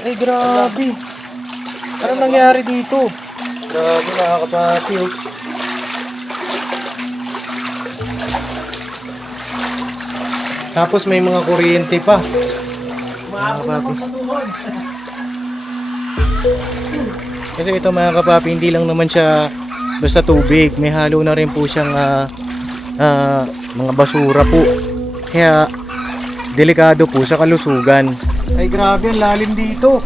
Ay, grabe. Anong nangyari dito? Grabe, mga kapapi, oh. Tapos may mga kuryente pa. Mga kapapi. Kasi ito mga kapapi, hindi lang naman siya basta tubig. May halo na rin po siyang mga basura po. Kaya delikado po sa kalusugan. Ay grabe, ang lalim dito.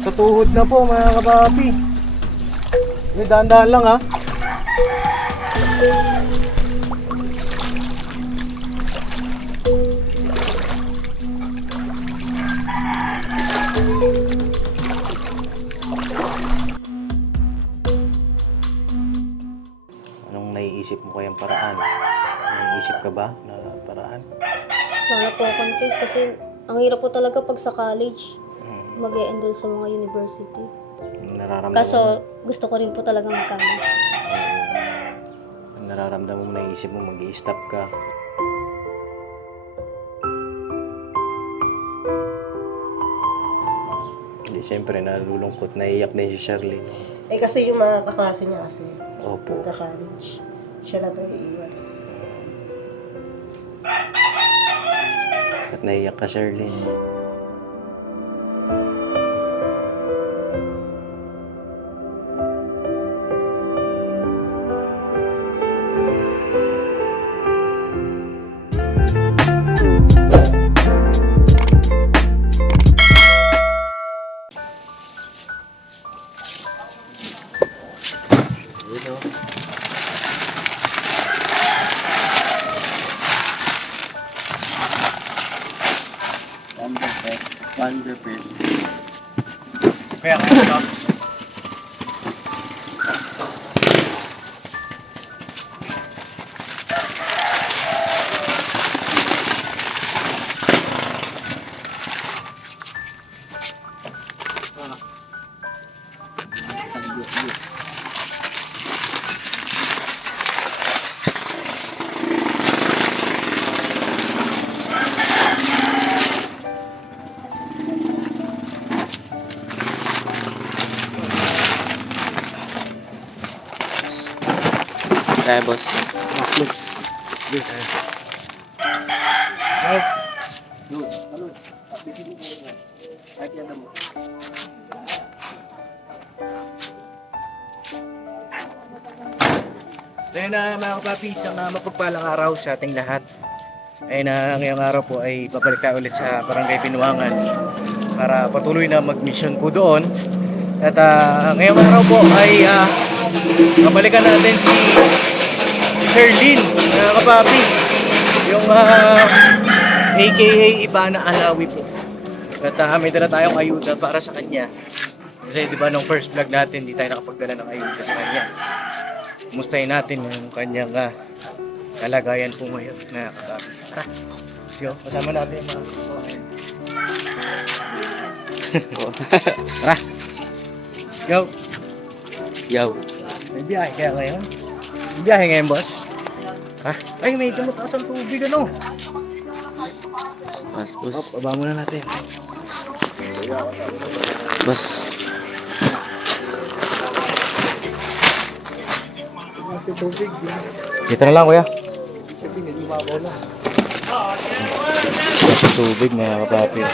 Sa tuhod na po mga kapapi. Dahan-dahan lang ha. Anong naiisip mo kayang paraan? Naiisip ka ba na paraan? Wala po akong choice kasi ang hirap po talaga pag sa college mag-e-enroll sa mga university. Nararamdaman Kaso gusto ko rin po talaga mag-college. nararamdaman mo, naiisip mo mag-i-stop ka. Hindi, siyempre nalulungkot, naiiyak din si Charlene. Eh kasi yung mga kaklase niya kasi, Opo. magka-college. Siya na ba iiwan? At naiiyak ka, Charlene. Wonderful. Kaya kaya ka? Kaya boss. Boss. Ayun na mga kapapi, isang mapagpalang araw sa ating lahat. Ayun na ngayong araw po ay babalik tayo ulit sa Barangay Binuangan para patuloy na mag-mission po doon. At ngayong araw po ay babalikan natin si Sherlyn, mga kapapi. Yung aka Ivana Alawi po. At may dala tayong ayuda para sa kanya. Kasi di ba nung first vlog natin, di tayo nakapagdala ng ayuda sa kanya. Kumustahin natin yung kanyang kalagayan po ngayon na kapapi. Tara, let's go. Kasama natin yung mga kapapi. Tara, let's go. Yo. May biyahe kaya ngayon? May biyahe ngayon, boss? Ha? Ay, medyo mataas ang tubig, ano? Boss, boss. Oh, baba muna natin. Boss. Dito na lang, kuya. Kasi tubig, mga kapapi.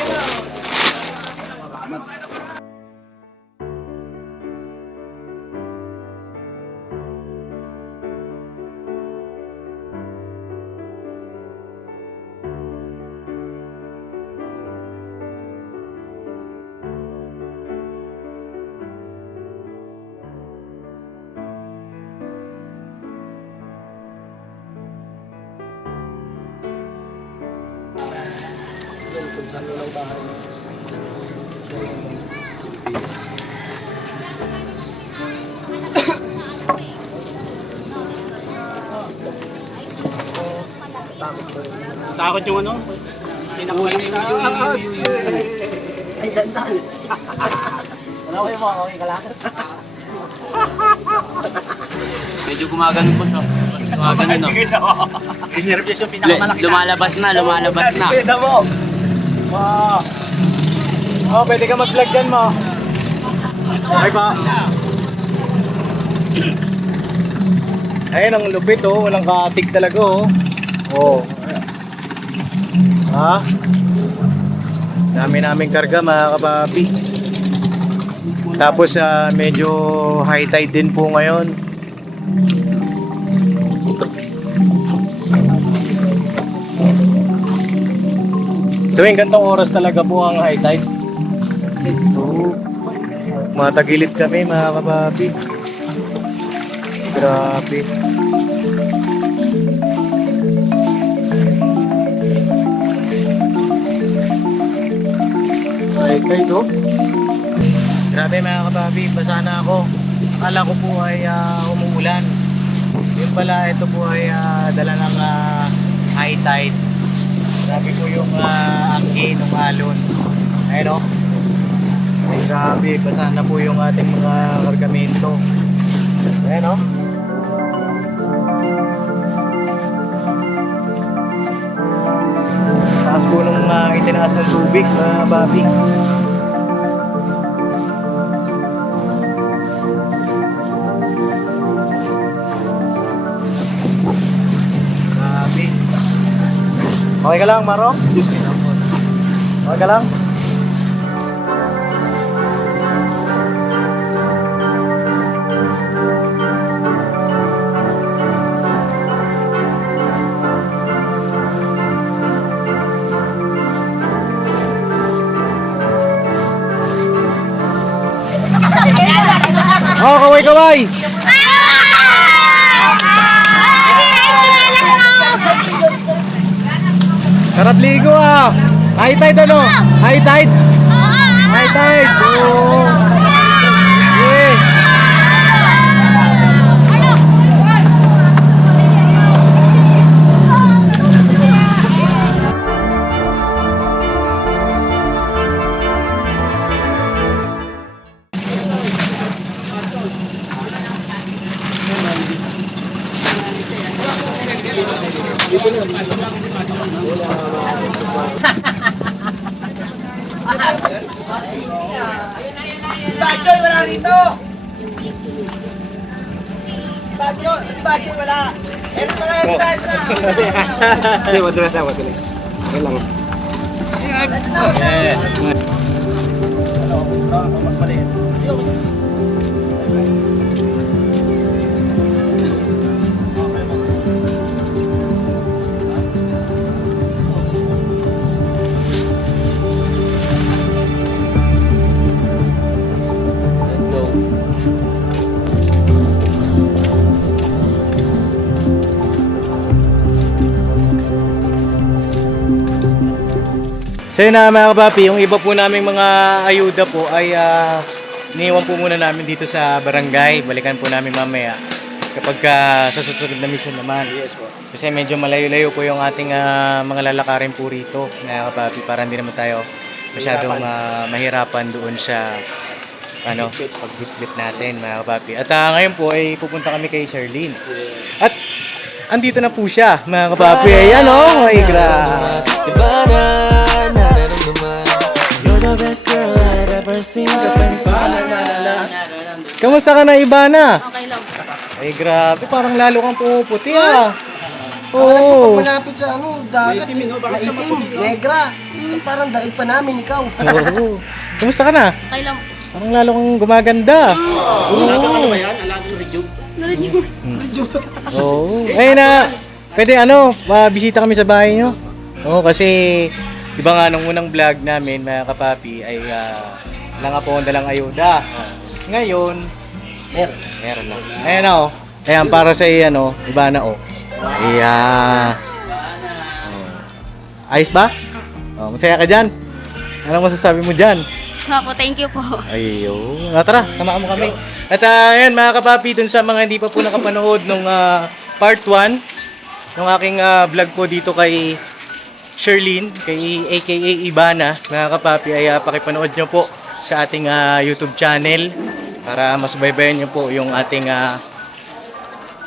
Takot yung ano? Tinakbay sa... Ay, dandan. Wala ko yung mga okay ka lang? Medyo gumaganon boss oh. Boss, gumaganon no. Sige na. Inervyos yung pinakamalaki sa... Lumalabas na, lumalabas na. Sige mo. Oh, pwede ka mag-vlog dyan mo. Okay pa. Ayun, ang lupit oh. Walang katig talaga oh. Oh. Ha? Dami naming karga mga kapapi. Tapos medyo high tide din po ngayon. Tuwing gantong oras talaga po ang high tide. Oo. Matagilid kami mga kapapi. Grabe. High tide oh. Grabe mga kapapi, basa na ako. Akala ko po ay umuulan. Yun pala, ito po ay dala ng high tide. Grabe po yung angin ng alon. Ayun o. Ay, grabe, basa na po yung ating mga kargamento. Ayun o. Taas po nung itinaas ng tubig mga babi. Grabe. Okay ka lang, Maro? Okay ka lang? Oh, kaway-kaway! Sarap ligo ah! High tide ano? High tide? High tide! Oo! Yeah! Bachoy, wala rito! Bachoy, wala! Meron pala yung price na! Hindi, madulas na, madulas. Okay lang. Ano, mas maliit. Let's go. So yun na mga kapapi, yung iba po naming mga ayuda po ay iniwan po muna namin dito sa barangay. Balikan po namin mamaya kapag sa susunod na mission naman. Yes po. Kasi medyo malayo-layo po yung ating mga lalakarin po rito mga kapapi, para hindi naman tayo masyadong mahirapan doon sa pagbitbit natin mga kapapi. At ngayon po ay pupunta kami kay Charlene. At andito na po siya mga kapapi. Ayan o, ay grabe. Kamusta ka na, Ibana? Okay lang. Ay grabe, parang lalo kang pumuputi ah. Oo. Malapit sa dagat. Maitim, negra. Parang daig pa namin ikaw. Oo. Kamusta ka na? Okay lang. Parang lalo kang gumaganda. Alagang ano ba yan? Alagang rejuve? Oo. Ayun na. Pwede mabisita kami sa bahay nyo. Oo, kasi di ba nga nung unang vlog namin mga kapapi ay lang po ang dalang ayuda. Ngayon, meron na. Ayan na Ayan, para sa iba na Ayan. Ayos ba? Masaya ka dyan? Anong masasabi mo dyan? Opo, thank you po. Ayun. Tara, samahan mo kami. At ayan mga kapapi, dun sa mga hindi pa po nakapanood nung part 1 ng aking vlog po dito kay Charlene, kay aka Ibana, mga kapapi, ay pakipanood nyo po sa ating YouTube channel para masubaybayan nyo po yung ating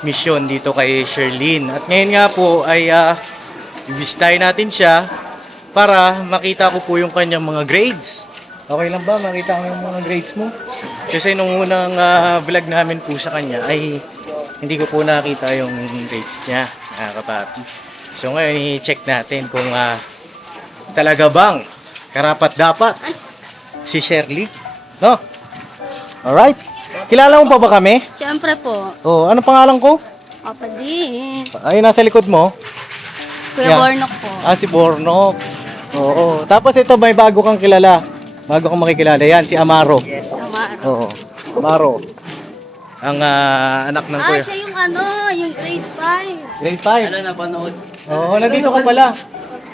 mission dito kay Charlene. At ngayon nga po ay ibisitahin natin siya para makita ko po yung kanyang mga grades. Okay lang ba? Makita ko yung mga grades mo? Kasi nung unang vlog namin po sa kanya ay hindi ko po nakita yung grades niya, mga kapapi. So ngayon i-check natin kung talaga bang karapat-dapat si Shirley. No? Alright. Kilala mo pa ba kami? Siyempre po. Oh, ano pangalan ko? Papa D. Ay, nasa likod mo. Kuya Yeah. Bornok po. Si Bornok. Oo. Tapos ito, may bago kang kilala. Bago kang makikilala. Yan, si Amaro. Tama. Oo. Amaro. Ang anak ng kuya. Siya yung yung grade 5. Grade 5. Ano, napanood? Oo, nandito ka pala.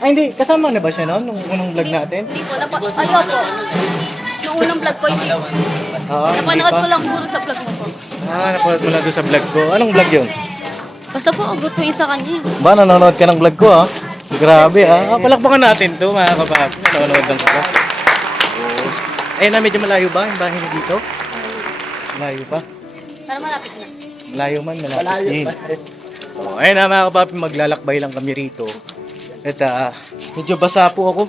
Ay, hindi. Kasama na ba siya noon? Nung unang vlog natin? Hindi po. Ayaw po. Nung unang vlog po, hindi. Oo. Napanood ko lang puro sa vlog mo po. Napanood mo lang doon sa vlog ko. Anong vlog yun? Basta po, abot ko yung sa kanya. Ba, nanonood ka ng vlog ko, ha? Grabe, ha? Palakpakan natin to, mga kapapi. Nanonood lang ko. Eh, medyo malayo ba yung bahay niyo dito? Malayo pa? Para malapit na. Malayo man, malapit din. Ayun na, mga kapapi, maglalakbay lang kami rito. At medyo basa po ako.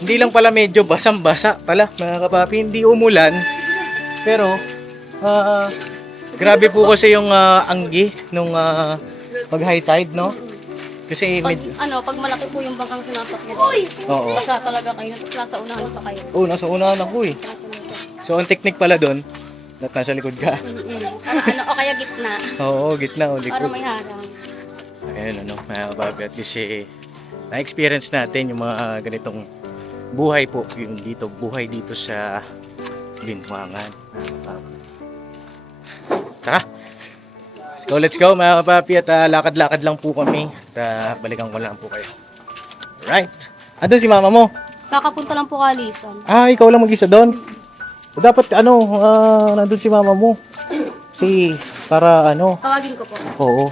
Hindi lang pala medyo basang-basa pala, mga kapapi. Hindi umulan. Pero, grabe po kasi yung anggi nung mag high tide, no? Kasi Pag, pag malaki po yung bangkang sinasak niya. Oo. Basta talaga kayo. Tapos nasa unahan pa kayo. Oh, nasa unahan ako eh. So, ang technique pala doon, nasa likod ka. Para o kaya gitna. Oo, gitna o Para likod. may harang. Ayun, mga kapapi. At kasi, na-experience natin yung mga ganitong buhay po. Yung dito, buhay dito sa Binwangan. Mga kapapi. Tara! Let's go mga kapapi at lakad-lakad lang po kami at balikan ko lang po kayo. Alright. Andun si mama mo? Kakapunta lang po kalisan. Ikaw lang mag-isa doon? Dapat nandun si mama mo. Para Tawagin ko po. oo.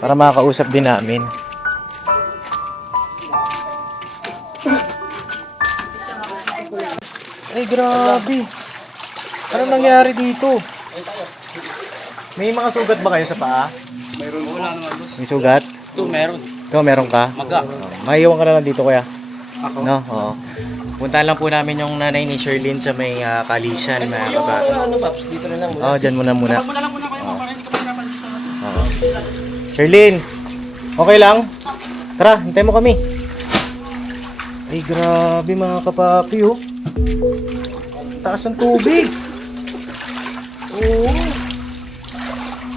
Para makakausap din namin. Ay, grabe. Anong nangyari dito? May mga sugat ba kayo sa paa? Wala naman, boss. May sugat? Ito, meron. Ikaw, meron ka? Maga. Maiiwan ka na lang dito, kuya. Ako? No? Oo. Puntahan lang po namin yung nanay ni Sherlyn sa may kalisan, mga kapapi. Paps, dito na lang muna. Oo, dyan muna. Muna lang muna kayo, para hindi ka mahirapan dito. Oo. Sherlyn, okay lang? Tara, hintay mo kami. Ay, grabe mga kapapi, oh. Taas ng tubig. Oo.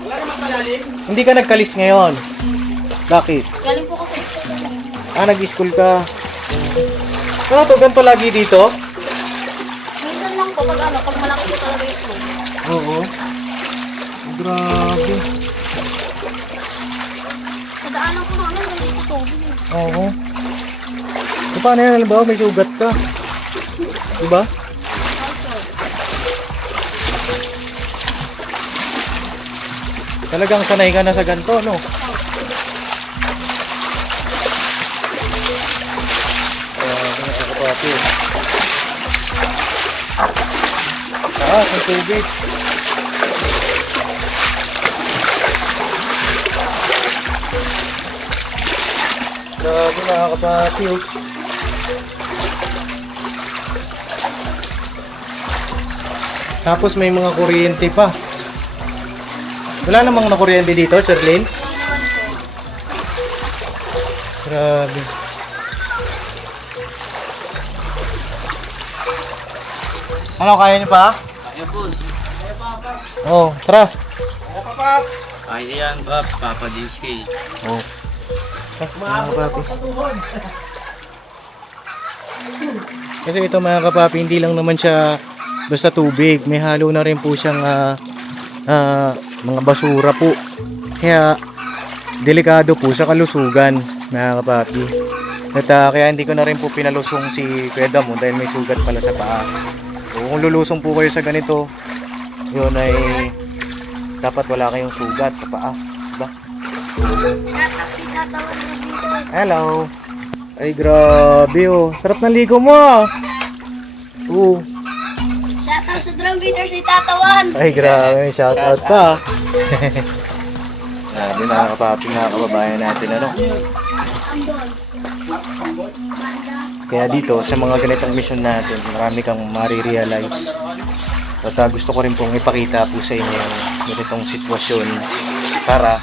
Wala na mas malalim. Hindi ka nagkalis ngayon. Bakit? Galing po kasi. Nag-school ka. Ano to, ganito lagi dito? Minsan lang po, pag malaki po talaga yung flow. Oo. Grabe. Sa daanan po namin, hindi ko tubig. Oo. So, paano yan? Halimbawa, may sugat ka. Diba? Talagang sanay ka na sa ganito, no? Kapati. Ang tubig. Grabe mga kapati, oh. Tapos may mga kuryente pa. Wala namang na kuryente dito, Sherlyn? Grabe. Ano, kaya niyo pa? Kaya, boss. Oh, tara. Kaya yan, Pops. Papa DSK. Oh. Mga kapapi. Kasi ito mga kapapi, hindi lang naman siya basta tubig. May halo na rin po siyang mga basura po. Kaya delikado po sa kalusugan, mga kapapi. At kaya hindi ko na rin po pinalusong si Kuya Damo dahil may sugat pala sa paa. So, kung lulusong po kayo sa ganito, yun ay dapat wala kayong sugat sa paa. Diba? Hello. Ay, grabe oh. Sarap ng ligo mo ah. Oo. Shoutout sa drum beater si Tatawan! Ay, grabe. Shoutout pa. Grabe mga kapapi, mga kababayan natin. Ano? Ambon. Banda. Kaya dito, sa mga ganitong mission natin, marami kang marirealize. At gusto ko rin pong ipakita po sa inyo yung ganitong sitwasyon para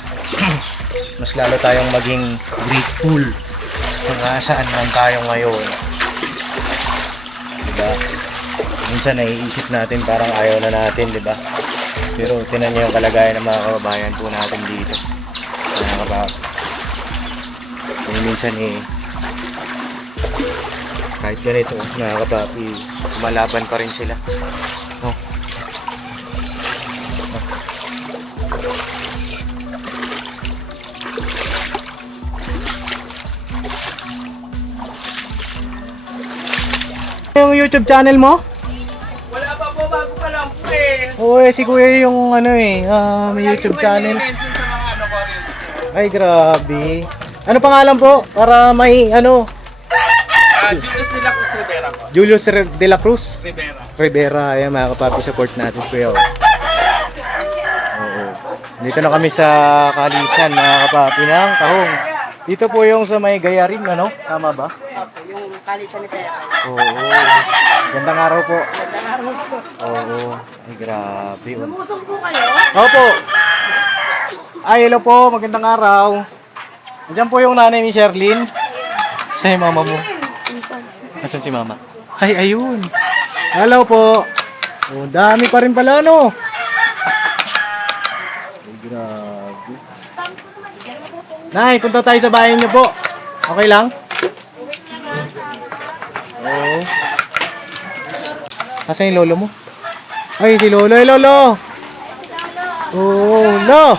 mas lalo tayong maging grateful kung saan man tayo ngayon. Diba? Minsan naiisip natin parang ayaw na natin, diba? Pero tinan niyo yung kalagayan ng mga kababayan po natin dito. Mga kababayan. Minsan kahit ganito, mga kapapi, lumalaban pa rin sila. Oh. Yung YouTube channel mo? Wala pa po, bago pa lang po eh. Oo, si Kuya yung may YouTube channel. Mention sa mga ano ko rin. Ay, grabe. Ano pangalan po? Para may Julius de la Cruz Rivera po. Julius de la Cruz Rivera. Rivera. Ayan, mga kapapi, support natin Kuya. Oo. Dito na kami sa Kalisan, mga kapapi ng Tahong. Dito po yung sa may Gayarin, ano? Tama ba? Yung kalisan ni Tea. Oo. Gandang araw po. Gandang araw po. Oo. Ay, grabe. Lumusong po kayo? Opo. Ay, hello po. Magandang araw. Andiyan po yung nanay ni Sherlyn. Saan yung mama mo? Nasaan si mama? Ay, ayun. Hello po. Oh, dami pa rin pala, no? Ay, grabe. Nay, punta tayo sa bahay niyo po. Okay lang? Oo. Nasaan yung lolo mo? Ay, si lolo. Ay, lolo. Oo, lo.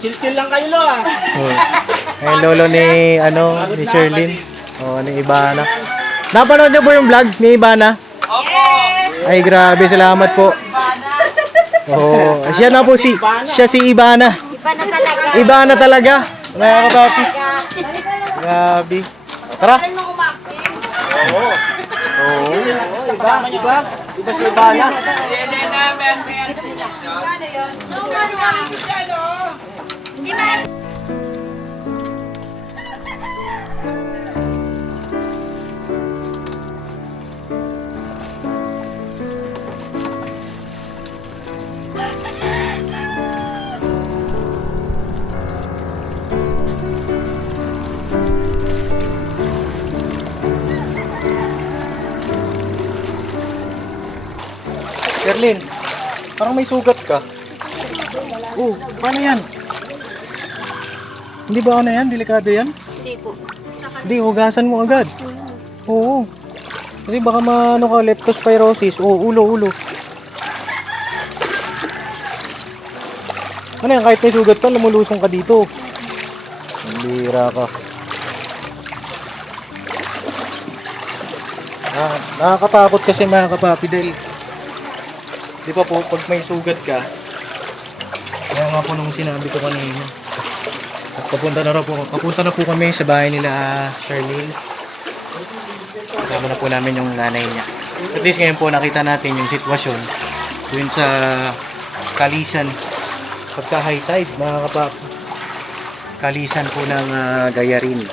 Chill-chill lang kayo lo ah. Oh. Ay, lolo ni Sherlyn. Oh, ni Ibana. Napanood niyo po yung vlog ni Ibana? Opo. Ay, grabe, salamat po. Oh, siya na po siya si Ibana. Ibana talaga. Mga kapapi. Grabe. Tara. Oo. Oo. Iba si Ibana. Hindi na, may ano siya. Sherlyn, parang may sugat ka. Oh, paano yan? Hindi ba ano yan? Delikado yan? Hindi po. Hindi, hugasan mo agad. Oo. Kasi baka maano ka, leptospirosis. Oo, ulo. Ano yan, kahit may sugat ka, lumulusong ka dito. Ang bira ka. Nakakatakot kasi mga kapapi dahil di ba po, pag may sugat ka, kaya nga po nung sinabi ko kanina, at papunta na po kami sa bahay nila Charlene. Kasama na po namin yung nanay niya. At least ngayon po nakita natin yung sitwasyon dun sa Kalisan. Pagka high tide, mga kapapi. Kalisan po ng Gayarin.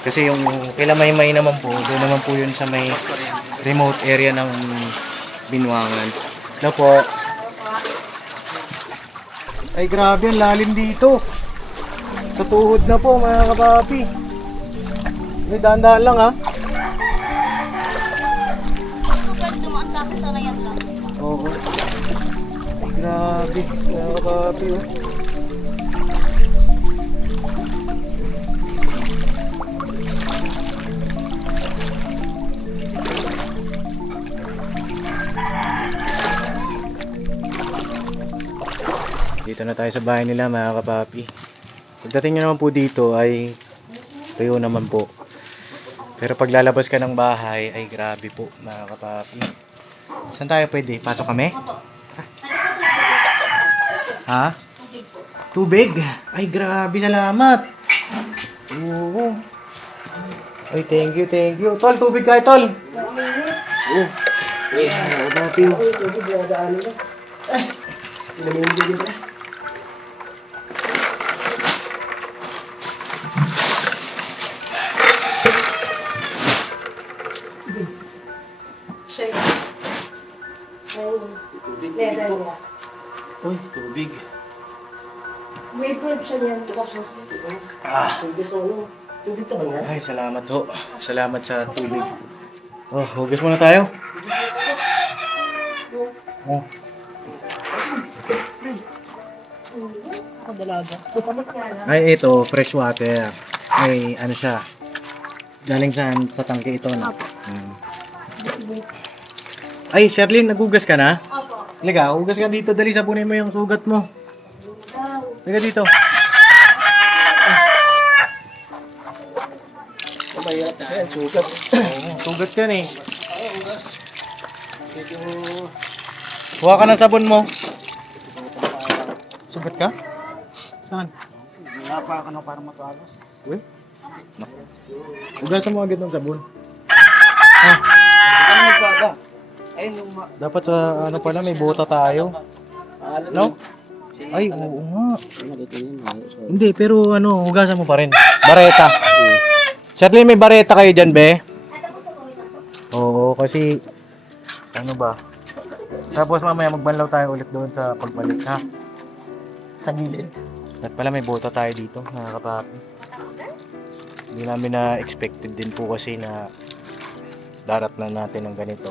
Kasi yung kila Maymay naman po, doon naman po yun sa may remote area ng Binuangan. Ano po? Ay, grabe, ang lalim dito. Sa tuhod na po, mga kapapi. May dahan-dahan lang, ha? Pwede dumaan kasi sa rayan lang. Oo. Ay, grabe, mga kapapi, oh. Dito na tayo sa bahay nila, mga kapapi. Pagdating nyo naman po dito ay tuyo naman po. Pero pag lalabas ka ng bahay ay grabe po, mga kapapi. Saan tayo pwede? Pasok kami? Ha? Tubig? Ay, grabe, salamat. Oo. Ay, thank you. Tol, tubig kayo, tol. Oo. Ay, mga kapapi. Shake. Leather niya. Uy, tubig. Wave siya niyan. Boss. Tubig sa ano. Tubig ka ba niya? Ay, salamat ho. Salamat sa tubig. Oh, hugas muna tayo. Oh. Dalaga. Ay, ito, fresh water. Ay, ano siya? Galing sa tangke ito, no? Ay, Sherlyn, nagugas ka na? Opo. Liga, hugas ka dito. Dali, sabunin mo yung sugat mo. Liga dito. Mahirap kasi yan, sugat. Sugat ka na eh. Kuha ka ng sabon mo. Sugat ka? Saan? Wala pa ako na parang matalas. Uy. Naku. Hugasan mo agad ng sabon. Ano magbaga? Ayun yung Dapat sa ano pala, may bota tayo. No? Ay, oo nga. Hindi, pero ano, hugasan mo pa rin. Bareta. Sherlyn, may bareta kayo dyan, be? Oo, kasi ano ba? Tapos mamaya magbanlaw tayo ulit doon sa pagbalik, ha? sa gilid. At pala may bota tayo dito, nakakapapi. Hindi namin na-expected din po kasi na daratnan natin ng ganito.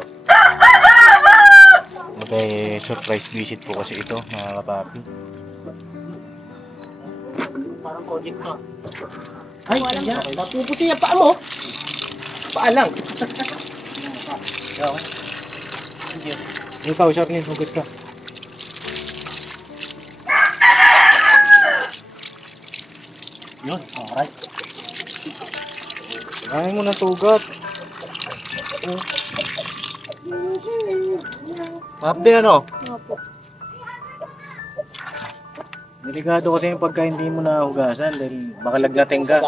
May surprise visit po kasi ito, nakakapapi. Parang project ka. Ay, kaya. Napuputi yung paa mo. Paa lang. Ikaw, Sherlyn, hugas ka. Yun, alright. Ay mo na sugat. Mapde ano? Opo. Delikado kasi yung pagka hindi mo na hugasan dahil baka lagnating ka.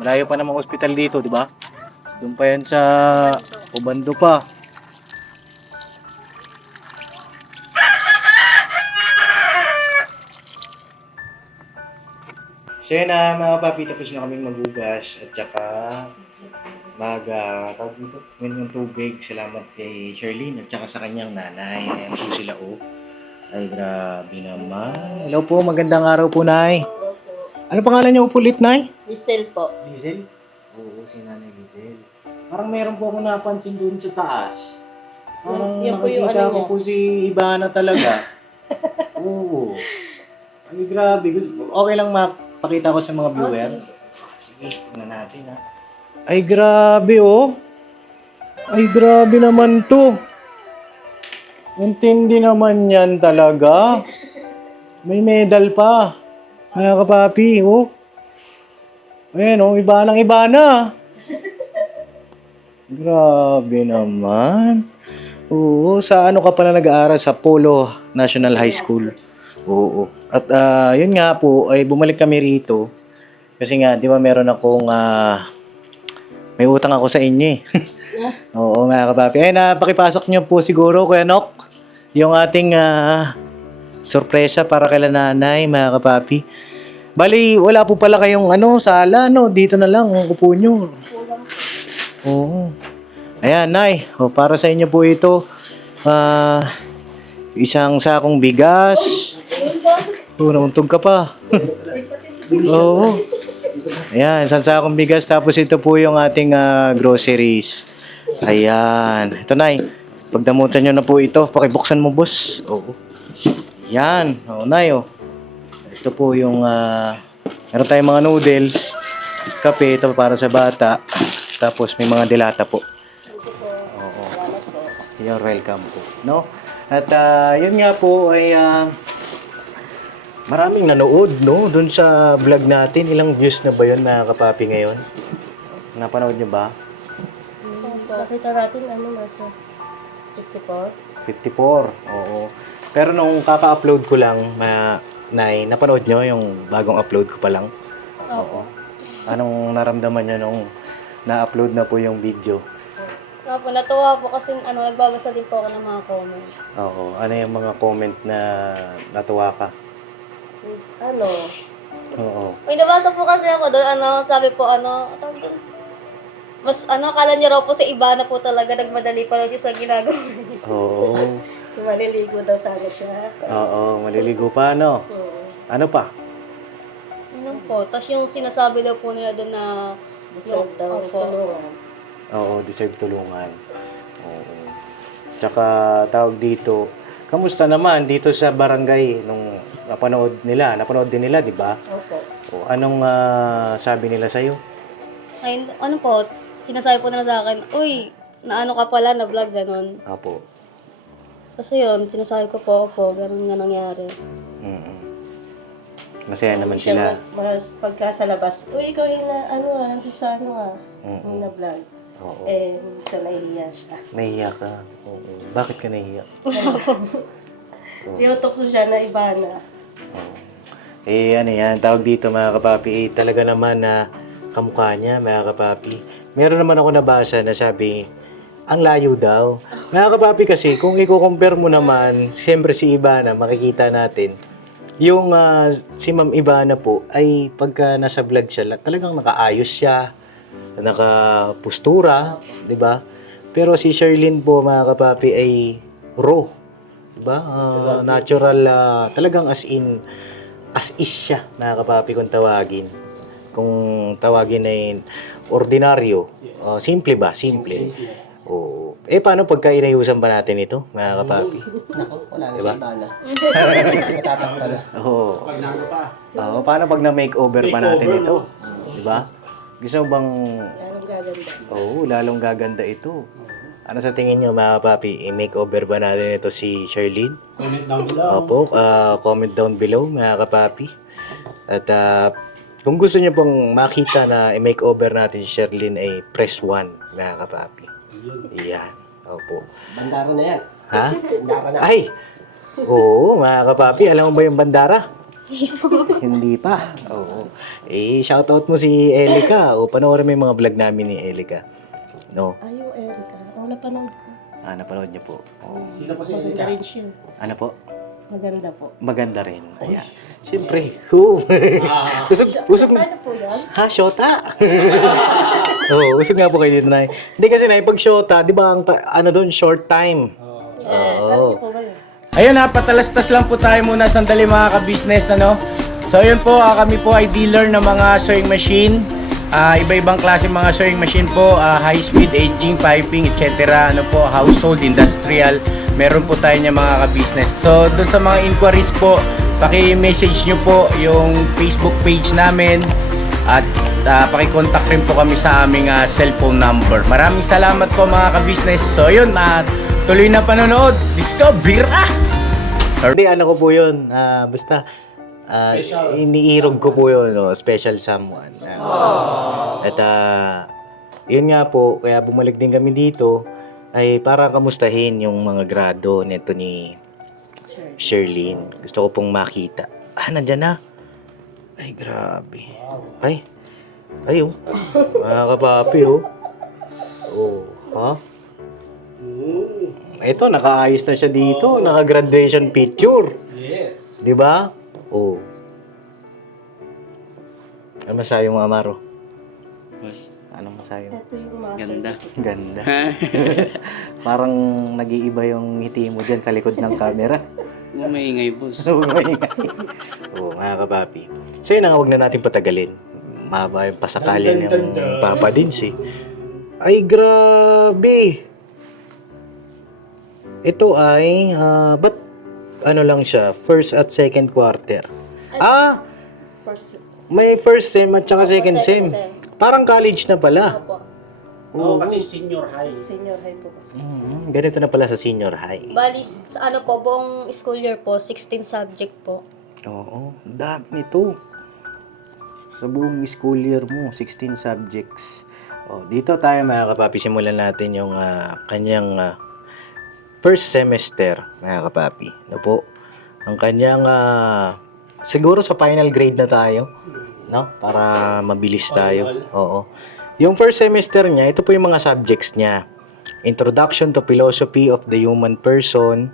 Malayo pa namang ospital dito, di ba? Doon pa yan sa Ubando pa. So yun na mga papi, tapos na kaming maghugas at saka tawag dito, ng tubig. Salamat kay Sherlyn at saka sa kanyang nanay. Ayan po sila oh. Ay grabe naman. Hello po, magandang araw po, Nay. Ano pangalan niyo po ulit, Nay? Diesel po. Lizel? Oo, si Nanay Lizel. Parang meron po ako napansin doon sa taas. Parang Yan po yung nakikita ano ko niya. po si Ivana talaga. Oo. Ay, grabe. Okay lang mapakita ko sa mga viewer. Sige, tingnan natin ha. Ay, grabe oh. Ay, grabe naman to. Intindi naman yan talaga. May medal pa. Mga kapapi, oh. Ayan, oh, iba ng iba na. Grabe naman. Oo, sa ano ka pala nag-aaral? Sa Polo National High School. Oo. At yun nga po, ay bumalik kami rito. Kasi nga, di ba meron akong, may utang ako sa inyo eh. Oo, mga kapapi. Ay, napakipasok niyo po siguro, Kuya Nok. Yung ating sorpresa para kay nanay, mga kapapi. Bali, wala po pala kayong sala, no? Dito na lang, ang upo nyo. Oo. Ayan, Nay. O, para sa inyo po ito. Isang sakong bigas. Oo, nauntog ka pa. Oo. Ayan, isang sakong bigas. Tapos ito po yung ating groceries. Ayan. Ito, Nay. Pagdamutan nyo na po ito. Pakibuksan mo, boss. Oo. Yan. Oo, Nay, oh. Ito po yung, meron tayong mga noodles, kape, ito para sa bata, tapos may mga dilata po. Oo. You're welcome po. No? At yun nga po ay maraming nanood, no? Doon sa vlog natin, ilang views na ba yun, mga kapapi ngayon? Napanood nyo ba? Nakita natin nasa 54. 54, oo. Pero nung kaka-upload ko lang, Nay, napanood nyo yung bagong upload ko pa lang? Oo. Anong naramdaman nyo nung na-upload na po yung video? Opo, natuwa po kasi nagbabasa din po ako ng mga comment. Oo. Ano yung mga comment na natuwa ka? Is, Oo. May nabasa po kasi ako doon, sabi po, tawag doon, Mas akala niya raw po sa iba na po talaga nagmadali pa lang siya sa ginagawa niya. Oo. Maliligo daw sana siya. Oo, maliligo pa, no? Oo. Ano pa? Yun po. Tapos yung sinasabi daw po nila doon na... Deserve daw ng Opo. tulungan. Oo, deserve tulungan. Oo. Tsaka tawag dito, kamusta naman dito sa barangay nung napanood din nila, di ba? Opo. O, anong sabi nila sa'yo? Ayun, ano po, sinasabi po nila sa akin, uy, naano ka pala, na vlog, ganun. Apo. Kasi yun, sinasabi ko po, ganun nga nangyari. Mm-mm. Masaya naman Siya sila. Mas pagka sa labas, uy, ikaw yung nandun sa yung na-vlog. Oo. Minsan nahihiya siya. Nahiya ka. Oo. Bakit ka nahiya? Tinutok siya na iba na. Oo. Ano yan, tawag dito mga kapapi, talaga naman na kamukha niya, mga kapapi. Meron naman ako nabasa na sabi, ang layo daw. Mga kapapi kasi, kung i-compare mo naman, siyempre si Ivana, makikita natin, yung si Ma'am Ivana po, ay pagka nasa vlog siya, talagang nakaayos siya, nakapustura, di ba? Pero si Sherlyn po, mga kapapi, ay raw. Di ba? Natural, talagang as is siya, mga kapapi, kung tawagin. Kung tawagin ay ordinaryo. Simple ba? Simple. Oo. Paano pagka inayusan pa natin ito, mga kapapi? Nako, wala na Diba? si Ivana. Matatakta na. Oo. Oo, paano pag na-makeover pa natin ito? Di ba? Gusto mo bang... Lalong gaganda. Oo, lalong gaganda ito. Ano sa tingin niyo, mga kapapi? I-makeover ba natin ito si Sherlyn? Comment down below. Opo, comment down below, mga kapapi. At kung gusto niyo pong makita na i-makeover natin si Sherlyn, ay press 1, mga kapapi. Iyan. Opo. Bandara na yan. Ha? Bandara na. Ay! Oo, mga kapapi. Alam mo ba yung bandara? Hindi pa. Oo. Shoutout mo si Elica. O, panoorin mo yung mga vlog namin ni Elica. No? Ay, yung Erica. Napanood ko. Napanood niyo po. Oo. Sino po si Maganda Erika? rin siya. Ano po? Maganda po. Maganda rin. Ayan. Siyempre. Usog. Ano po yan? Ha? Shota? Oo, usog nga po kayo dito, Nay. Hindi kasi, Nay, pag shota, di ba, ano doon, short time. Oo. Ano po ba yun? Ayun ha, patalastas lang po tayo muna sandali mga ka-business, ano? So ayun po, kami po ay dealer ng mga sewing machine. Iba-ibang klase mga sewing machine po, high speed, aging, piping, etc. Ano po, household, industrial. Meron po tayo niya mga ka-business. So doon sa mga inquiries po, paki-message nyo po yung Facebook page namin. At paki-contact rin po kami sa aming cellphone number. Maraming salamat po mga ka-business. So yun, tuloy na panonood. Discover! Hindi, ano ko po yun. Basta, iniirog ko po yun. No? Special someone. At, yun nga po, kaya bumalik din kami dito, ay para kamustahin yung mga grado nito ni Sherlyn. Gusto ko pong makita. Nandyan na. Ay, grabe. Ay, oh. Mga kapapi, oh. Oh, ha? Ito, nakaayos na siya dito. Naka-graduation picture. Yes. Di ba? Oh. Ano masayo mo, Amaro? Boss, Anong masayo mo? Ito yung muscle. ganda. Ganda. Parang nag-iiba yung ngiti mo dyan sa likod ng camera. Huwag maingay, boss. Oo, mga kapapi. So yun na nga, huwag na natin patagalin. Mahaba yung pasakalin yung Papa Dins eh. Ay, grabe! Ito ay, ba't ano lang siya, first at second quarter? First, May first sem at saka second sem. sem. Parang college na pala. opo. Oo, kasi senior high. Senior high po kasi. Ganito na pala sa senior high. Bali, ano po, buong school year po, 16 subject po. Oo, dami nito. Sa buong school year mo, 16 subjects. Dito tayo mga kapapi, simulan natin yung kanyang first semester, mga kapapi. Ano po? Ang kanyang, siguro sa final grade na tayo, no? Para mabilis tayo. Oo. Yung first semester niya, ito po yung mga subjects niya. Introduction to Philosophy of the Human Person.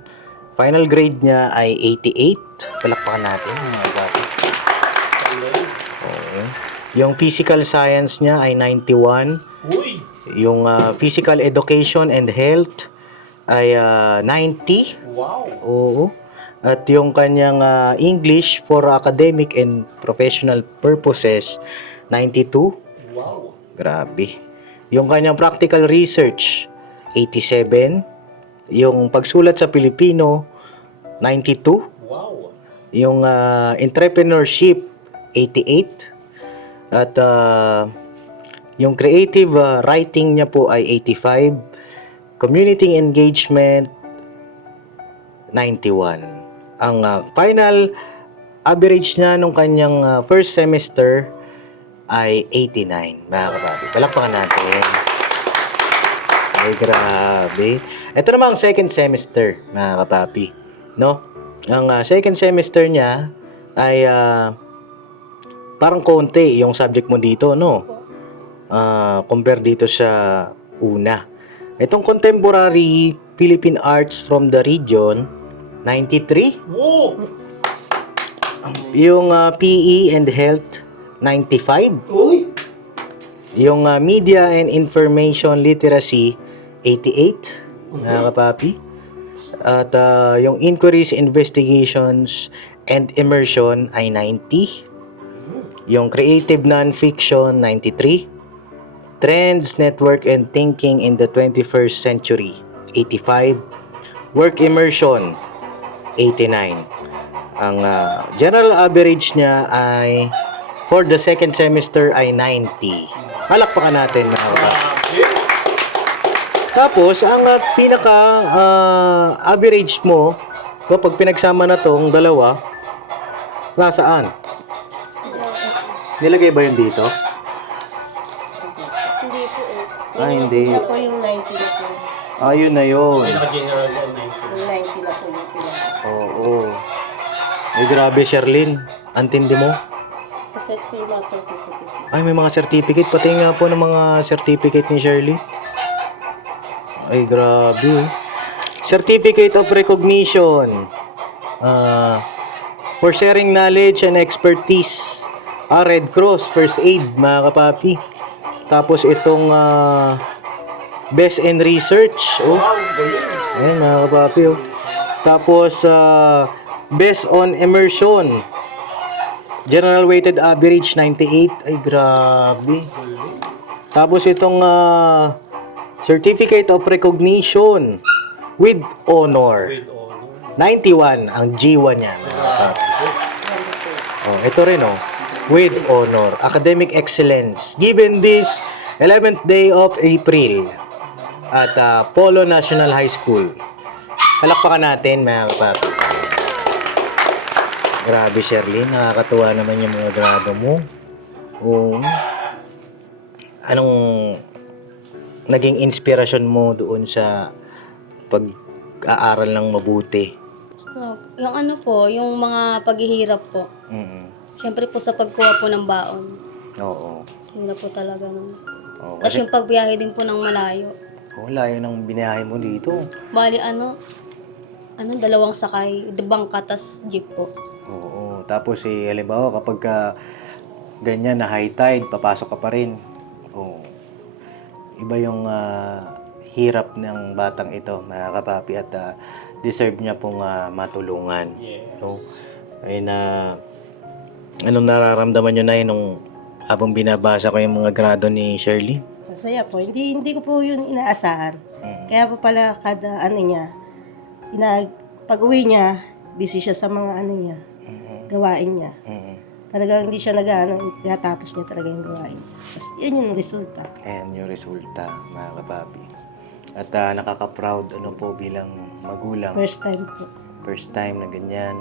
Final grade niya ay 88. Palakpakan natin, mga kapapi. Oo. Yung physical science niya ay 91. Uy! Yung physical education and health ay 90. Wow! Oo. At yung kanyang English for academic and professional purposes, 92. Wow! Grabe. Yung kanyang practical research, 87. Yung pagsulat sa Pilipino, 92. Wow! Yung entrepreneurship, 88. At yung creative writing niya po ay 85. Community engagement, 91. Ang final average niya nung kanyang first semester ay 89, mga kapapi. Palakpakan natin. Ay, grabe. Ito naman ang second semester, mga kapapi. No? Ang second semester niya ay parang konti yung subject mo dito, no? Compare dito sa una. Itong contemporary Philippine arts from the region, 93. Wow! Yung PE and health, 95. Uy! Yung media and information literacy, 88. Mga kapapi. At yung inquiries, investigations, and immersion ay 90. Yung creative non-fiction, 93. Trends, network, and thinking in the 21st century, 85. Work immersion, 89. Ang general average niya ay for the second semester ay 90. Palakpakan natin, mga kapapi. Tapos, ang pinaka average mo, kapag pinagsama na tong dalawa, nasaan? Nilagay ba yun dito? Hindi po eh. Hindi. Ito po yung 90 na po. Ayun na yun. Naka-general yan, 90. Yung 90 na po yung pinaka. Oo. Ay, grabe, Sherlyn. Antindi mo? Kasi ito po yung mga certificate. Ay, may mga certificate. Pati nga po ng mga certificate ni Shirley. Ay, grabe. Certificate of Recognition. For sharing knowledge and expertise. Red Cross, First Aid, mga kapapi. Tapos itong Best in Research. Oh. Ayan, mga kapapi. Oh. Tapos Best on Immersion. General weighted average 98. Ay, grabe. Tapos itong Certificate of Recognition with Honor. 91 ang G1 niya. Oh, ito rin oh. With Honor. Academic Excellence. Given this 11th day of April at Polo National High School. Palakpakan natin, mga kapapi. Grabe, Sherlyn. Nakakatuwa naman yung mga grado mo. Oo. Anong naging inspirasyon mo doon sa pag-aaral ng mabuti? Yung ano po, yung mga paghihirap po. Mm-mm. Siyempre po sa pagkuha po ng baon. Oo. Hirap po talaga nun. Oo. Tapos yung pagbiyahe din po ng malayo. Layo ng binahe mo dito. Bali dalawang sakay, bangka tas jeep po. Oo. Tapos halimbawa kapag ganyan na high tide, papasok ka pa rin. Oo. Iba yung hirap ng batang ito, mga kapapi, at deserve niya pong matulungan. Yes. No? Ay anong nararamdaman niyo na nung habang binabasa ko yung mga grado ni Shirley? Masaya po. Hindi ko po yun inaasahan. Kaya po pala kada pag-uwi niya, busy siya sa mga gawain niya. Talagang hindi siya tinatapos niya talaga yung gawain. Tapos yun yung resulta. Ayan yung resulta, mga kapapi. At nakaka-proud po bilang magulang. First time po. First time na ganyan.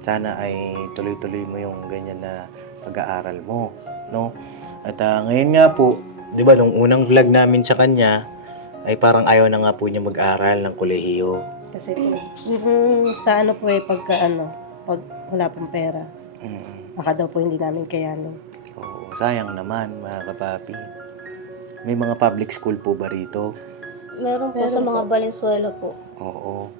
Sana ay tuloy-tuloy mo yung ganyan na pag-aaral mo, no? At ngayon nga po, 'di ba, nung unang vlog namin sa kanya ay parang ayaw na nga po niya mag-aral ng kolehiyo. Kasi po, sa pag wala pong pera, baka daw po hindi namin kayanin. Oo, sayang naman, mga kapapi. May mga public school po ba rito? Meron po sa mga Valenzuela po. Oo.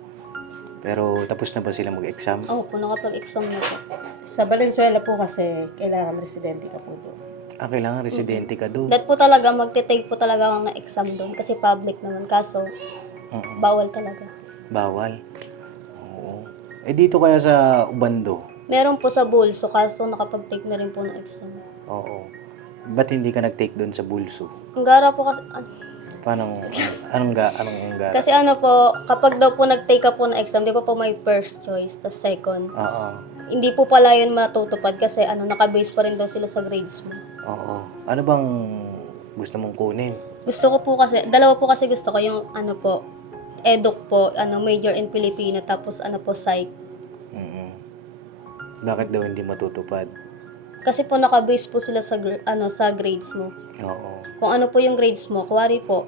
Pero tapos na ba sila mag-exam? Oo po, nakapag-exam na po. Sa Valenzuela po kasi, kailangan residente ka po doon. Kailangan residente ka doon. Lahat po talaga, magte-take po talaga ako ng exam doon kasi public naman. Kaso, bawal talaga. Bawal. Oo. Dito kaya sa Ubando? Meron po sa Bulso, kaso nakapag-take na rin po ng exam. Oo. Ba't hindi ka nag-take doon sa Bulso? Ang gara po kasi, Paano, anong gara? kasi ano po, kapag daw po nag-take ka po ng exam, di ba po may first choice, tas second. Oo. Hindi po pala yun matutupad kasi naka-base pa rin daw sila sa grades mo. Oo. Ano bang gusto mong kunin? Gusto ko po kasi, dalawa po kasi gusto ko, yung eduk po, major in Filipino, tapos psych. Bakit daw hindi matutupad? Kasi po naka-base po sila sa sa grades mo. Oo. Kung ano po yung grades mo, kuwari po,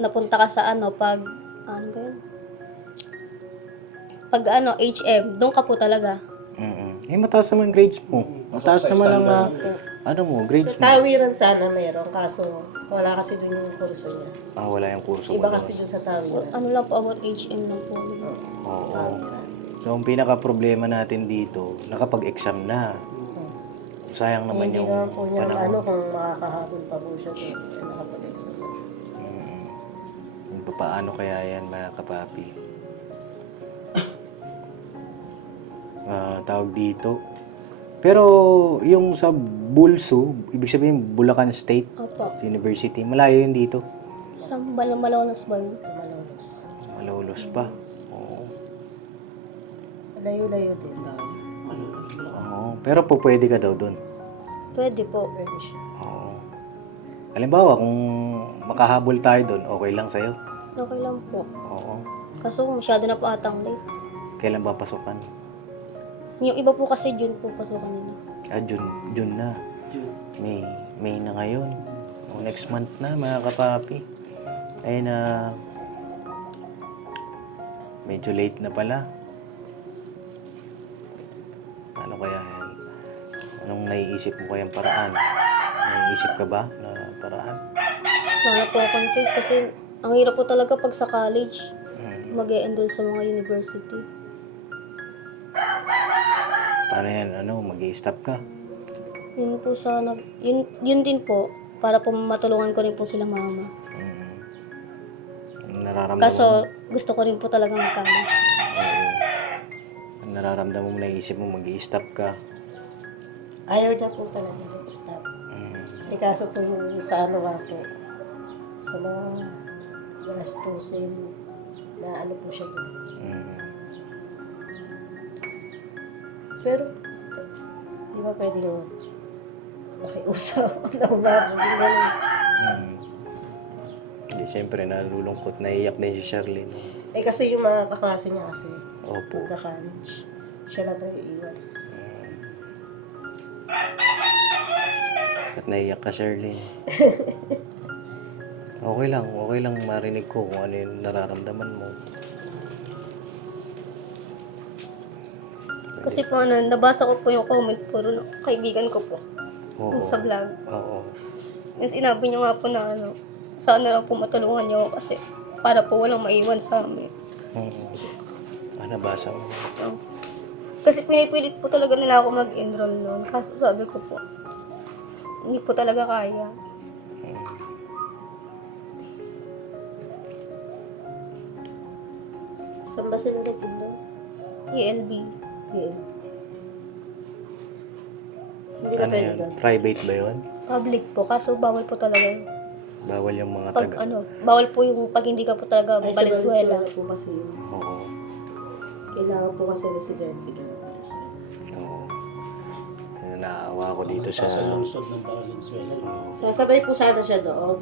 napunta ka sa pag, ano ba yun? Pag HM, doon ka po talaga. Mataas naman grades mo. Mataas naman ang, grades Sa mo. tawiran sana mayroon, kaso wala kasi doon yung kurso niya. Wala yung kurso mo Iba doon. kasi doon sa tawiran. Ano lang po about HM lang po. Oo. Tawiran. So, ang pinaka-problema natin dito, nakapag-exam na. Sayang naman Hindi yung naman po niya panahon. kung makakahabol pa po siya doon. Nakapag-exam na. Paano kaya yan, mga kapapi? Tawag dito. Pero yung sa Bulso, ibig sabihin Bulacan State Opo. University, malayo yun dito. Sa Malolos ba yun? Sa Malolos. Malolos pa. Oo. Layo-layo din. Oo. Pero po pwede ka daw doon. Pwede po. Pwede siya. Oo. Halimbawa, kung makahabol tayo doon, okay lang sa'yo. Okay lang po. Oo. Kaso masyado na po atang late. Kailan ba pasukan? Yung iba po kasi June po pasukan nila. June na. May na ngayon. Next month na, mga kapapi. Ay na... medyo late na pala. Ano kaya yan? Anong naiisip mo kayang paraan? Naiisip ka ba na paraan? Wala po akong choice kasi ang hirap po talaga pag sa college. Mag-e-enroll sa mga university. Paano yan? Mag-i-stop ka? Yun po sana, yun din po, para po matulungan ko rin po sila mama. Nararamdaman Kaso gusto ko rin po talaga mag-college. nararamdaman mo, naisip mo, mag-i-stop ka. Ayaw niya po talaga nag-stop. Kaso po yung sa nga po, sa mga gastusin na po siya doon. Pero, di ba pwedeng nakiusap na umabog? Hindi, siyempre, nalulungkot, naiyak din si Charlene. Kasi yung mga kaklase niya kasi, Opo. pagka-college, siya lang naiiwan. At naiyak ka, Charlene. Okay lang marinig ko kung ano yung nararamdaman mo. Kasi po nabasa ko po yung comment po rin ng kaibigan ko po. Oo. Yung sa vlog. Oo. Yung sinabi niyo nga po na sana lang po matulungan niyo ako kasi para po walang maiwan sa amin. Nabasa mo. Kasi pinipilit po talaga nila ako mag-enroll noon. Kaso sabi ko po, hindi po talaga kaya. Saan ba sila nag-enroll? ELB. Hindi na Ano pwede yun? doon. Private ba yun? Public po. Kaso bawal po talaga yun. Bawal yung mga Pag taga... bawal po yung pag hindi ka po talaga Ay, sa Valenzuela. Valenzuela po kasi yun. Oo. Kailangan po kasi residente ka ng Valenzuela. Oo. Naawa ako dito sa... Sasabay po sana siya doon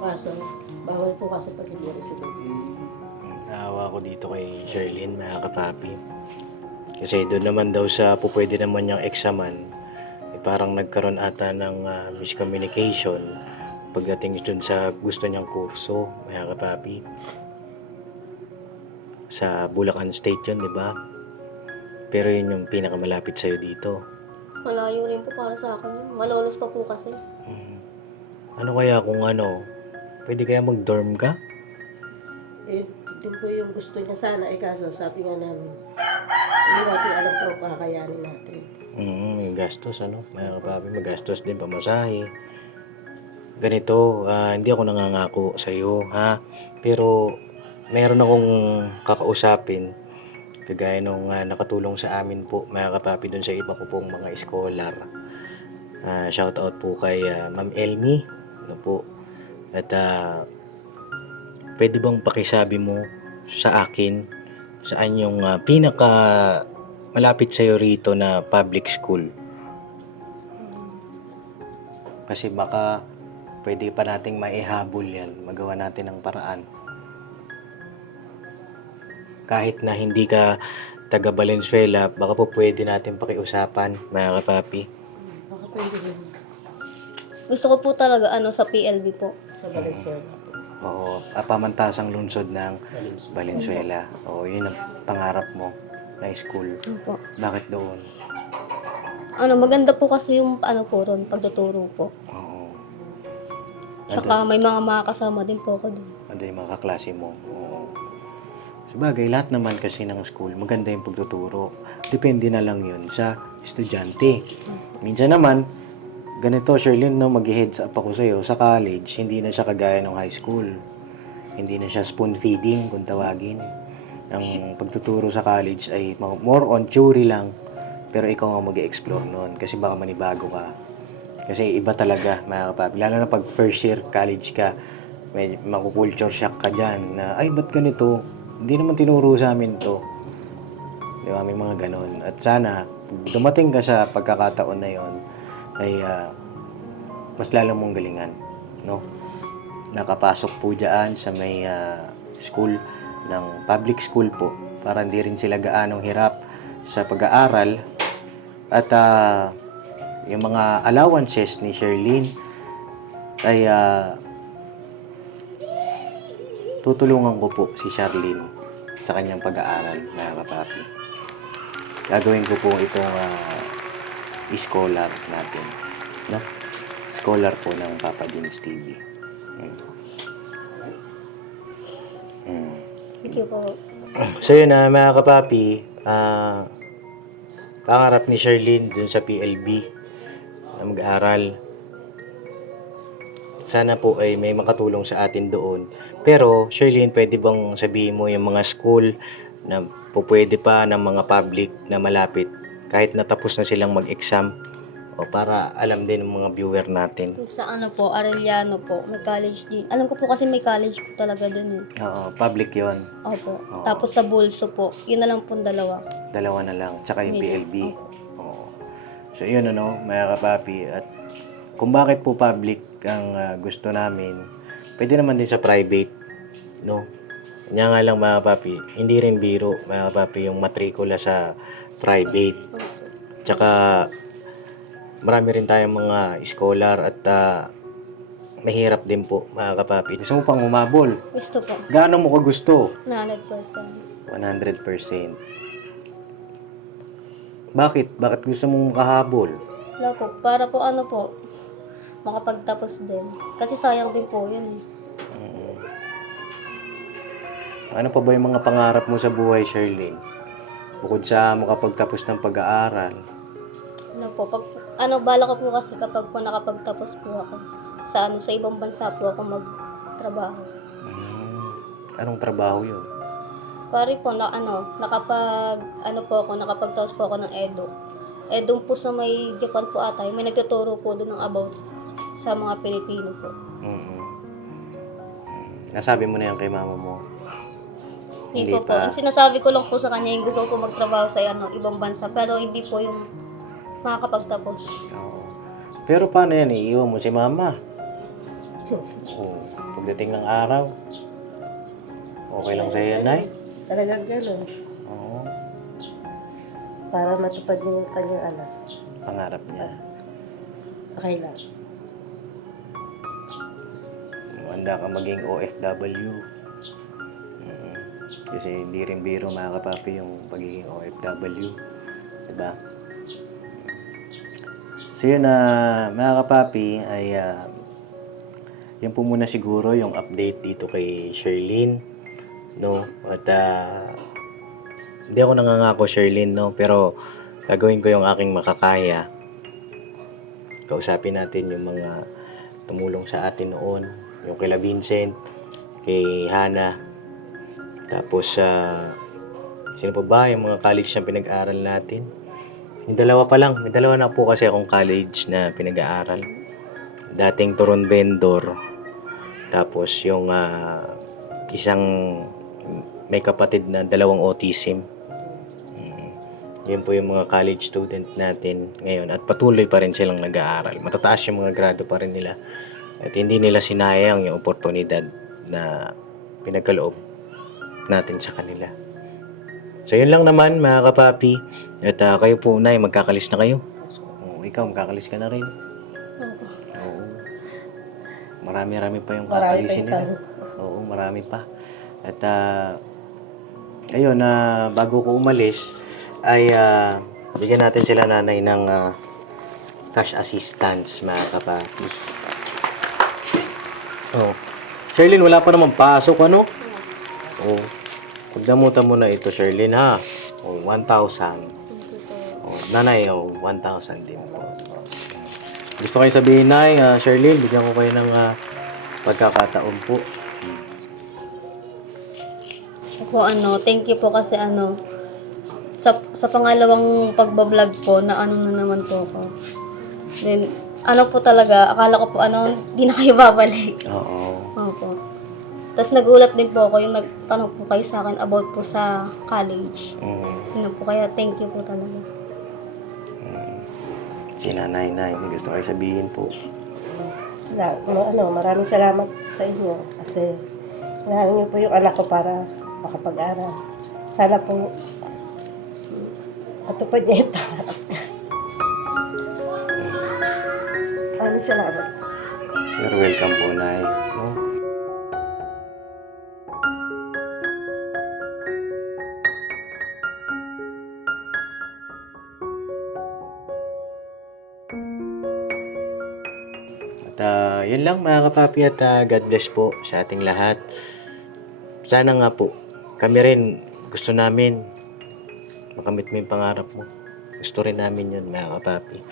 kaso bawal po kasi pag hindi residente. Naawa ko dito kay Sherlyn, mga kapapi. Kasi doon naman daw sa pupwede naman niyang examan, parang nagkaroon ata ng miscommunication pagdating doon sa gusto niyang kurso, mga kapapi. Sa Bulacan State yun, di ba? Pero yun yung pinakamalapit sa'yo dito. Malayo rin po para sa akin yun. Malolos pa po kasi. Ano kaya kung pwede kaya mag-dorm ka? Yun po yung gusto niya sana. Kaso sabi nga namin, Hindi natin alam kung kakayanin natin. Yung gastos, ano? Mga kapapi, magastos din pamasahe. Ganito, hindi ako nangangako sa iyo, ha? Pero meron akong kakausapin kagaya nung nakatulong sa amin po, mga kapapi, dun sa iba ko pong mga scholar. Shout out po kay Ma'am Elmi, ano po. At pwede bang pakisabi mo sa akin saan yung pinaka malapit sa'yo rito na public school? Kasi baka pwede pa nating maihabol yan. Magawa natin ng paraan. Kahit na hindi ka taga Valenzuela, baka po pwede natin pakiusapan, mga kapapi. Baka pwede rin Gusto ko po talaga sa PLB po. sa Valenzuela po. Oo, pamantasang lungsod ng Valenzuela. Oo, yun ang pangarap mo na school. Opo. Bakit doon? Maganda po kasi yung po ron, pagtuturo po. Oo. Tsaka may mga makakasama din po ako doon. Ano yung mga kaklase mo? Oo. Sabagay, lahat naman kasi ng school, maganda yung pagtuturo. Depende na lang yun sa estudyante. Minsan naman, ganito, Sherlyn, no, mag-heads up ako sa'yo, sa college, hindi na siya kagaya ng high school. Hindi na siya spoon feeding, kung tawagin. Ang pagtuturo sa college ay more on theory lang, pero ikaw ang mag-explore nun kasi baka manibago ka. Kasi iba talaga, mga kapapi. Lalo na pag first year college ka, may makukulture shock ka dyan na, ay, ba't ganito? Hindi naman tinuro sa amin to. Di ba? May mga ganon. At sana, pag dumating ka sa pagkakataon na yon ay mas lalo mong galingan. No? Nakapasok po dyan sa may school ng public school po para hindi rin sila gaanong hirap sa pag-aaral. At yung mga allowances ni Sherlyn ay tutulungan ko po si Sherlyn sa kanyang pag-aaral, mga kapapi. Gagawin ko po itong scholar natin. No? Scholar po ng Papa Dins TV. Thank you po. So yun na, mga kapapi, pangarap ni Sherlyn dun sa PLB na mag-aaral. Sana po ay may makatulong sa atin doon. Pero, Sherlyn, pwede bang sabihin mo yung mga school na pwede pa ng mga public na malapit kahit natapos na silang mag-exam o para alam din ng mga viewer natin. Sa po, Arellano po, may college din. Alam ko po kasi may college po talaga dun eh. Oo, public yon. Opo. Oo. Tapos sa Bulso po, yun na lang po dalawa. Dalawa na lang. Tsaka yung Medium. PLB. Oo. So, yun mga kapapi. At kung bakit po public ang gusto namin, pwede naman din sa private. No? Kanya nga lang mga kapapi, hindi rin biro mga kapapi yung matrikula sa private. Tsaka marami rin tayong mga scholar at mahirap din po mga kapapi. Gusto mo pang umabol? Gusto po. Gaano mo ka gusto? 100%. 100%. Bakit? Bakit gusto mong makahabol? Wala po. Para po makapagtapos din. Kasi sayang din po yun eh. Ano pa ba yung mga pangarap mo sa buhay, Sherlyn? Bukod sa makapagtapos ng pag-aaral. Bala ko po kasi kapag po nakapagtapos po ako sa ibang bansa po ako magtrabaho. Anong trabaho yun? Pare po nakapagtapos po ako ng Edo. Doon po sa may Japan po ata, may nagtuturo po doon ng about sa mga Pilipino po. Nasabi mo na yan kay mama mo? Hindi po. Yung sinasabi ko lang po sa kanya yung gusto ko po magtrabaho sa ibang bansa, pero hindi po yung makakapagtapos. Oo. Pero paano yan? Iiwan mo si mama? Pagdating ng araw, okay lang sa'yo yan, Nay? Talagang gano'n. Oo. Para matupad niya yung kanyang Pangarap niya. Okay lang. Handa ka maging OFW. Kasi hindi rin biro mga kapapi yung pagiging OFW. Diba? So yun mga kapapi ay yun po muna siguro yung update dito kay Sherlyn. No? At Hindi ako nangangako, Sherlyn, no? Pero gagawin ko yung aking makakaya. Kausapin natin yung mga tumulong sa atin noon. Yung kila Vincent, kay Hana. Tapos, sino pa ba yung mga college na pinag-aaral natin? Yung dalawa pa lang. May dalawa na po kasi akong college na pinag-aaral. Dating turon vendor. Tapos yung isang may kapatid na 2 autism. Yan po yung mga college student natin ngayon. At patuloy pa rin silang nag-aaral. Matataas yung mga grado pa rin nila. At hindi nila sinayang yung oportunidad na pinagkaloob natin sa kanila. So yun lang naman mga kapapi. At kayo po, Nay, magkakalis na kayo. Ikaw, magkakalis ka na rin. Oo. Marami-rami pa yung Marami pa kakalisin yung nila. tanong. Oo, marami pa. At ayun, bago ko umalis, ay bigyan natin sila nanay ng cash assistance, mga kapapi. Oh. Sherlyn, wala pa naman pasok, ano? Oh. Pagdamutan mo na ito, Sherlyn, ha? Oh, 1,000. Oh, nanay, 1,000 din po. Gusto kayo sabihin, Nay, Sherlyn, bigyan ko kayo ng pagkakataon po. Po thank you po kasi sa pangalawang pagbablog po na na naman po ako. Then po talaga, akala ko po di na kayo babalik. Oo. Opo. Tapos nagulat din po ako yung nagtanong po kayo sa akin about po sa college. Yun po, kaya thank you po talaga. Si Nanay, may gusto kayo sabihin po. Maraming salamat sa inyo kasi inaano niyo po yung anak ko para makapag-aral. Sana po matupad niya yung pangarap niya. Maraming salamat. You're welcome po, Nay. No? At yun lang mga kapapi at God bless po sa ating lahat. Sana nga po, kami rin gusto namin makamit mo yung pangarap mo. Gusto rin namin yun mga kapapi.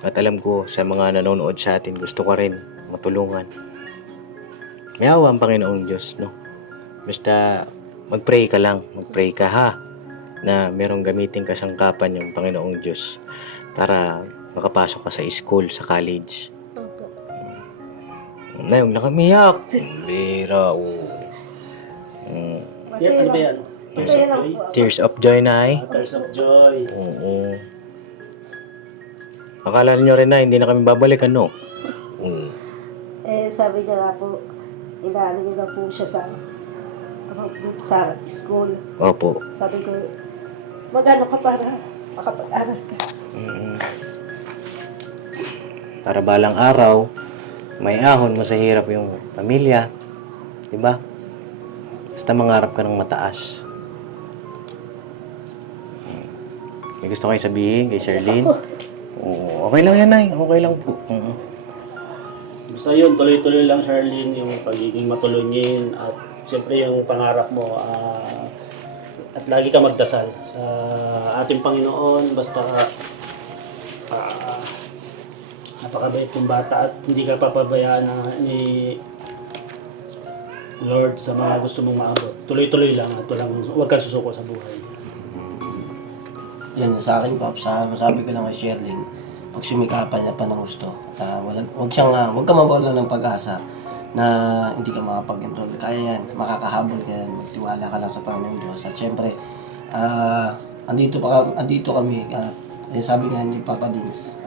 At alam ko sa mga nanonood sa atin, gusto ko rin matulungan. May awa ang Panginoong Diyos, no? Basta mag-pray ka lang, mag-pray ka ha, na merong gamitin kasangkapan yung Panginoong Diyos para makapasok ka sa school, sa college. Opo. Na, huwag na kamiyak. Bira, Yan, ano ba yan? Masaya lang po ako. Tears of joy, Nay. Tears of joy. Oo. Akala nyo rin na hindi na kami babalik, ano? Sabi niya nga po, inaano niyo na po siya sa school. Opo. Sabi ko, mag-ano ka para makapag-aral ka. Para balang araw, may ahon mo sa hirap yung pamilya. Diba? Basta mangarap ka ng mataas. May gusto kayo sabihin kay Sherlyn? Oo, okay lang yan, Nay. Okay lang po. Basta yun, tuloy-tuloy lang, Sherlyn, yung pagiging matulungin at siyempre yung pangarap mo at lagi ka magdasal sa ating Panginoon. Basta napakabait ng bata at hindi ka papabayaan ni Lord sa mga gusto mong maabot. Tuloy-tuloy lang at huwag kang susuko sa buhay. Yan, sa akin, Pops, masabi ko lang kay Sherlyn, pagsumikapan niya pa ng gusto. At huwag ka mawala ng pag-asa na hindi ka makapag-enroll. Kaya yan, makakahabol ka yan, magtiwala ka lang sa Panginoong Diyos. At syempre, andito kami, sabi nga ni Papa Dins,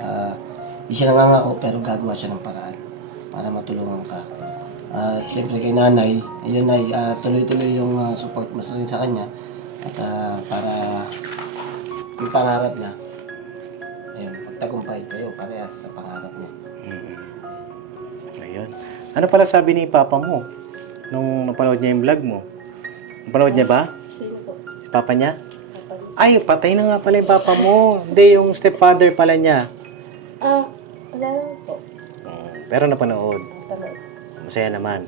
hindi siya nangangako pero gagawa siya ng paraan para matulungan ka. At syempre kay Nanay, ayun ay tuloy-tuloy yung support mo rin sa kanya at para yung pangarap niya, ayun, magtagumpay kayo parehas sa pangarap niya. Ayun. Ano pala sabi ni Papa mo nung napanood niya yung vlog mo? Napanood niya ba? Sino po? Si Papa niya? Papa niya. Ay, patay na nga pala yung Papa mo. Hindi, yung stepfather pala niya. Wala lang po. Pero napanood. Panood. Masaya naman.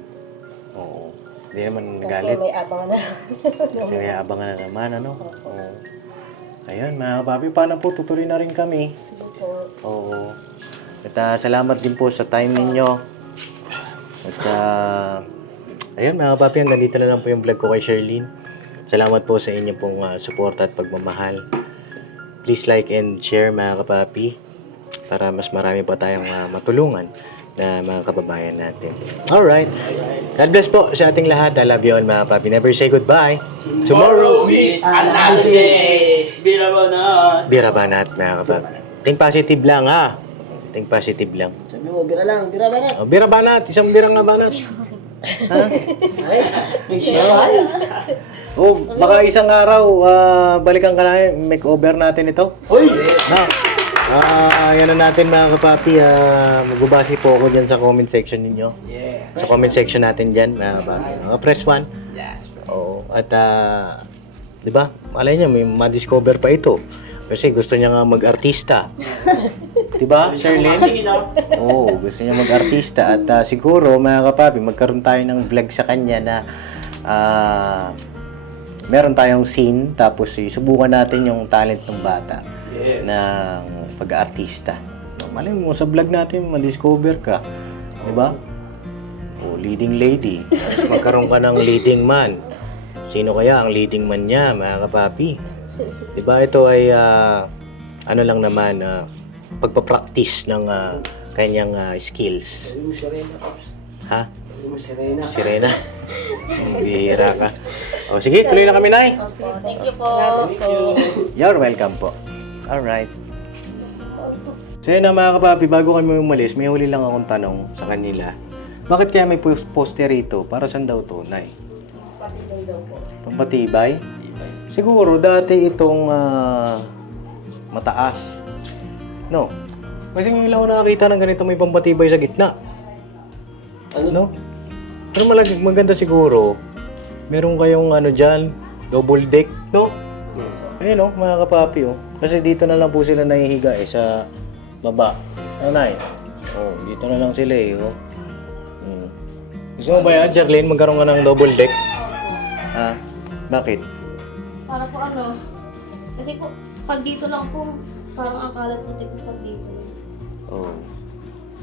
Oo. Hindi naman Kasi nagalit. may abangan na. Kasi may abangan na naman, ano? Oo. Ayun, mga kapapi, paano po? Tutuloy na rin kami. Po. Oo. At salamat din po sa time ninyo. At ayun, mga kapapi, hanggang dito na lang po yung vlog ko kay Sherlyn. Salamat po sa inyo pong support at pagmamahal. Please like and share, mga kapapi, para mas marami pa tayong matulungan na mga kababayan natin. Alright. God bless po sa ating lahat. I love you all, mga kapapi. Never say goodbye. Tomorrow is another day! Bira ba na? Bira banat, mga kapapi. Think positive lang, ha? Think positive lang. Sabi mo, bira lang, bira ba na? Oh, bira banat. Isang bira nga banat. Ha? Oh, baka isang araw, balikan ka na makeover natin ito. Hoy! Na. Yan na natin, mga kapapi. Magbabase po ako dyan sa comment section ninyo. Yeah. Sa comment section natin dyan, mga kapapi. Press 1. Yes, bro. Oo. At, di ba? Malay niya, may ma-discover pa ito. Kasi gusto niya nga mag-artista. Di ba, Sherlyn? Oo, gusto niya mag-artista. At siguro, mga kapapi, magkaroon tayo ng vlog sa kanya na meron tayong scene, tapos subukan natin yung talent ng bata. Yes. Ng pag-artista. Malay mo, sa vlog natin, ma-discover ka. Di ba? O, leading lady. Tapos magkaroon ka ng leading man. Sino kaya ang leading man niya, mga kapapi? Di ba? Ito ay, ano lang naman, pagpapractice ng kanyang skills. Sabi mo, Serena, Pops. Ha? Sabi mo, Serena. Sirena? Bihira ka. O, sige, tuloy na kami, Nay. Opo, thank you po. You're welcome po. Alright. So yun na, mga kapapi, bago kami umalis, may huli lang akong tanong sa kanila. Bakit kaya may poster rito? Para saan daw to, Nay? Pampatibay? Siguro dati itong mataas. No? Kasi ngayon lang ako nakakita ng ganito may pampatibay sa gitna. Ano? No? Pero maganda siguro, meron kayong ano dyan, double deck, no? Ayun oh, mga kapapi oh. Kasi dito na lang po sila nahihiga sa baba. Nanay. Oh, dito na lang sila oh. Gusto mo ba yan, Sherlyn, magkaroon ka ng double deck? Ha? Bakit? Para po ano, kasi po, pag dito lang po, parang akala po tignan pag dito. Oh.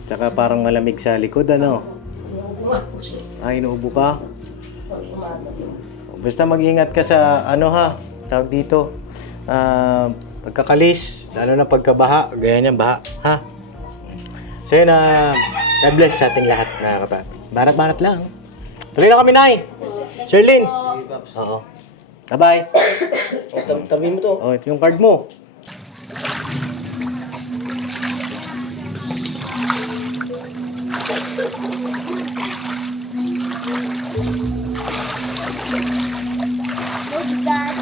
Tsaka parang malamig sa likod, ano? Ay, inuubo ka? Basta mag-ingat ka sa ano ha, tawag dito. Pagkakalis, lalo na pagkabaha, gaya niyan, baha, ha? So yun, God bless sa ating lahat, mga kapapi. Banat-banat lang. Tuloy na kami, Nay! Sherlyn! Oo. Bye-bye! Tabi mo to. Oh, ito yung card mo. God,